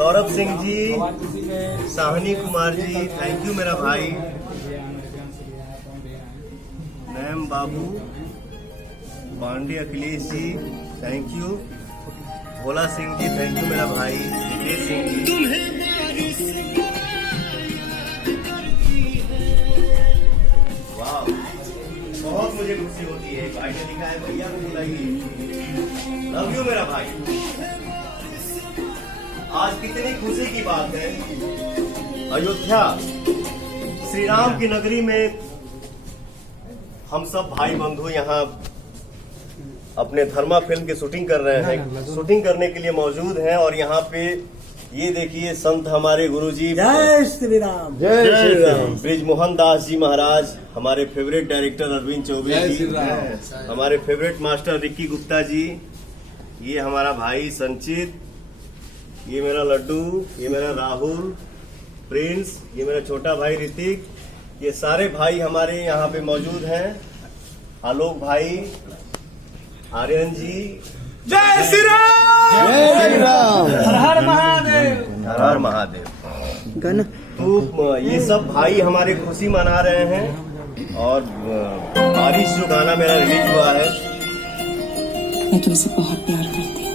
Saurabh Singh ji, Sahni Kumar ji, thank you मेरा भाई। Naim Babu, Pandey Akhilesh ji, thank you. Bhola Singh ji, thank you मेरा भाई। नितेश सिंह जी, वाह, बहुत मुझे खुशी होती है। भाई ने लिखा है भैया को बुलाइए, लव यू मेरा भाई। आज कितनी खुशी की बात है, अयोध्या श्री राम की नगरी में हम सब भाई बंधु यहाँ अपने धर्मा फिल्म की शूटिंग कर रहे हैं। शूटिंग करने के लिए मौजूद हैं और यहाँ पे ये देखिए संत हमारे गुरुजी, जय श्री राम, जय श्री राम, ब्रिजमोहन दास जी महाराज, हमारे फेवरेट डायरेक्टर अरविंद चौबे जी, हमारे favourite master Ricky Gupta ji, ये हमारा भाई संचित, ये मेरा लड्डू, ये मेरा राहुल प्रिंस, ये मेरा छोटा भाई ऋतिक, ये सारे भाई हमारे यहाँ पे मौजूद हैं। आलोक भाई, आर्यन जी, जय श्री राम, जय श्री राम, हर हर महादेव, हर हर महादेव। तो ये सब भाई हमारे खुशी मना रहे हैं। और बारिश जो गाना मेरा रिलीज हुआ है, मैं तुमसे बहुत प्यार करती हूँ।